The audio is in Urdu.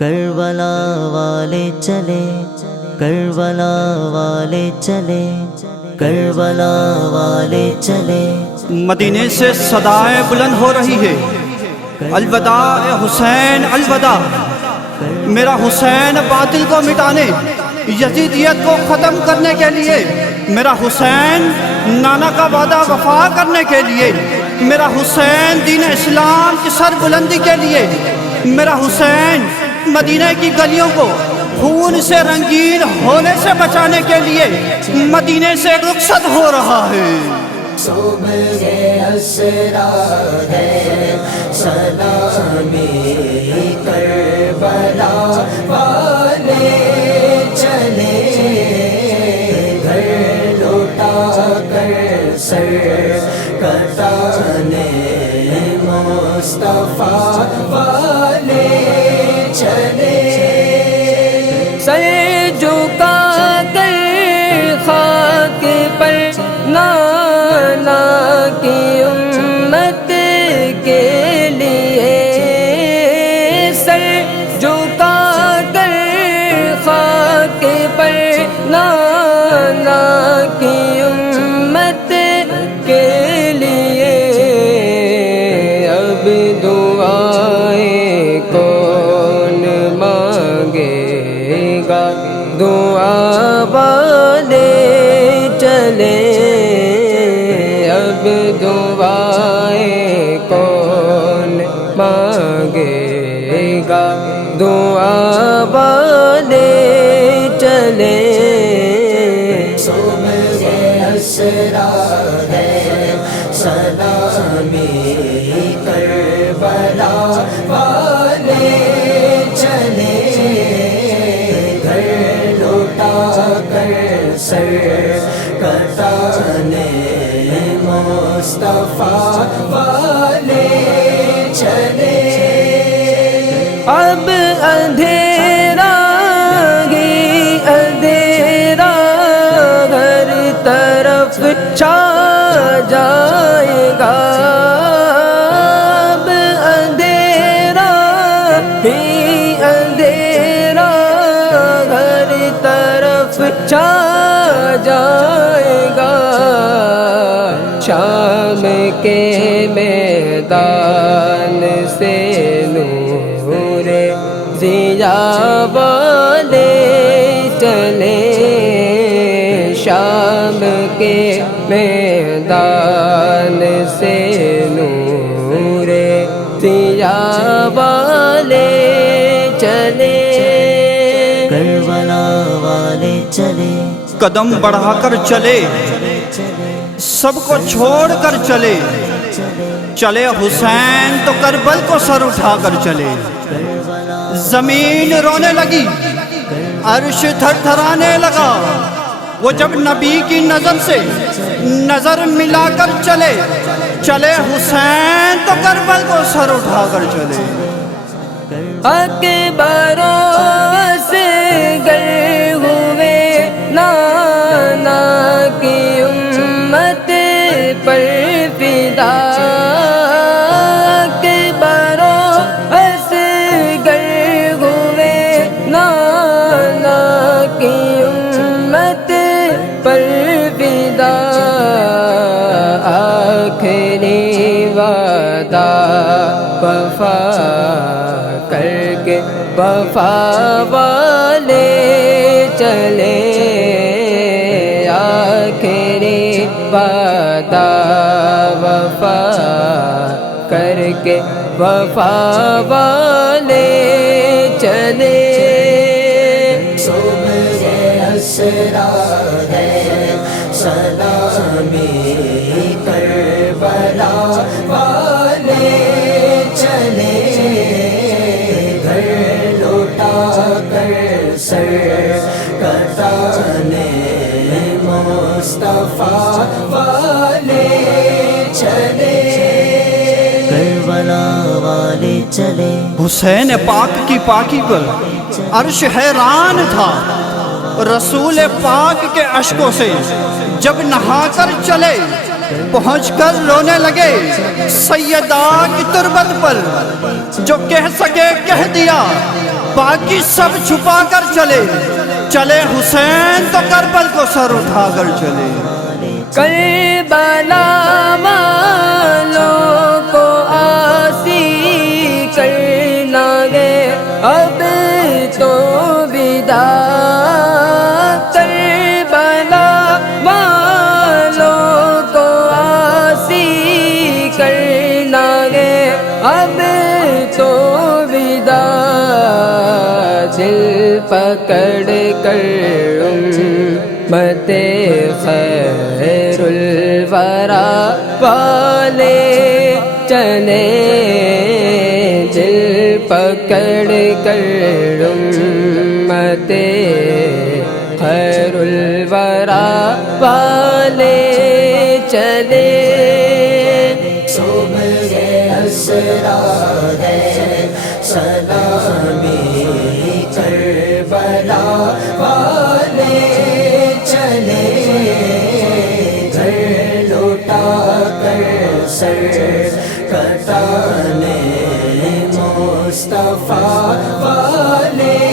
کربلا والے چلے، کربلا والے چلے، کربلا والے چلے۔ مدینے سے صدائیں بلند ہو رہی ہے، الوداع اے حسین الوداع۔ میرا حسین باطل کو مٹانے، یزیدیت کو ختم کرنے کے لیے، میرا حسین نانا کا وعدہ وفا کرنے کے لیے، میرا حسین دین اسلام کی سر بلندی کے لیے، میرا حسین مدینہ کی گلیوں کو خون سے رنگین ہونے سے بچانے کے لیے مدینے سے رخصت ہو رہا ہے۔ صبح اسرا ہے سلامی کربلا والے چلے، گھر لوٹا کر سر کٹانے مصطفیٰ والے چلے۔ سر جھکا کر خاک پر نانا کی امت کے لیے، سر جھکا کر خاک پر نانا کی امت کے لیے، اب دعائیں کون مانگے گا، دعا والے چلے، اب دعائیں کون مانگے گا، دعا والے چلے۔ صبح اسرا ہے سلامی کربلا والے چلے، گھر لوٹا کر سر کٹانے مصطفیٰ والے چلے۔ اب اندھیرا ہی اندھیرا ہر طرف چھا جائے گا، اب اندھیرا ہی اندھیرا ہر طرف چھا جائے گا، شام کے میدان سے نور ضیاء والے چلے، شام کے میدان سے نور ضیاء والے چلے، کربلا والے چلے، قدم بڑھا کر چلے، سب کو چھوڑ کر چلے، چلے حسین تو کربل کو سر اٹھا کر چلے۔ زمین رونے لگی، عرش تھر تھرانے لگا، وہ جب نبی کی نظر سے نظر ملا کر چلے، چلے حسین تو کربل کو سر اٹھا کر چلے۔ اکبر اصغر ہوئے نانا کی امت پر فدا، اکبر اصغر ہوئے نانا کی امت پر فدا، آخری وعدہ وفا کر کے وفا والے چلے، آخری وعدہ وفا کر کے وفا والے چلے۔ صبح اسرا ہے سلامی کربلا والے چلے، گھر لوٹا کر سر کٹانے مصطفیٰ والے چلے، کربلا والے چلے۔ حسین پاک کی پاکی پر عرش حیران تھا، رسول پاک کے اشکوں سے جب نہا کر چلے، پہنچ کر رونے لگے سیدہ کی تربت پر، جو کہہ سکے کہہ دیا باقی سب چھپا کر چلے، چلے حسین تو کربل کو سر اٹھا کر چلے۔ کربلا والوں کو آسی کرنا گے اب تو وداع، کربلا والوں کو آسی کرنا گے اب تو وداع، دل پکڑ کر امت خیر الورا والے چلے، دل پکڑ کر امت خیر الورا والے چلے۔ صبح اسرا ہے سلامی کربلا والے چلے، گھر لوٹا کر سر کٹانے مصطفیٰ والے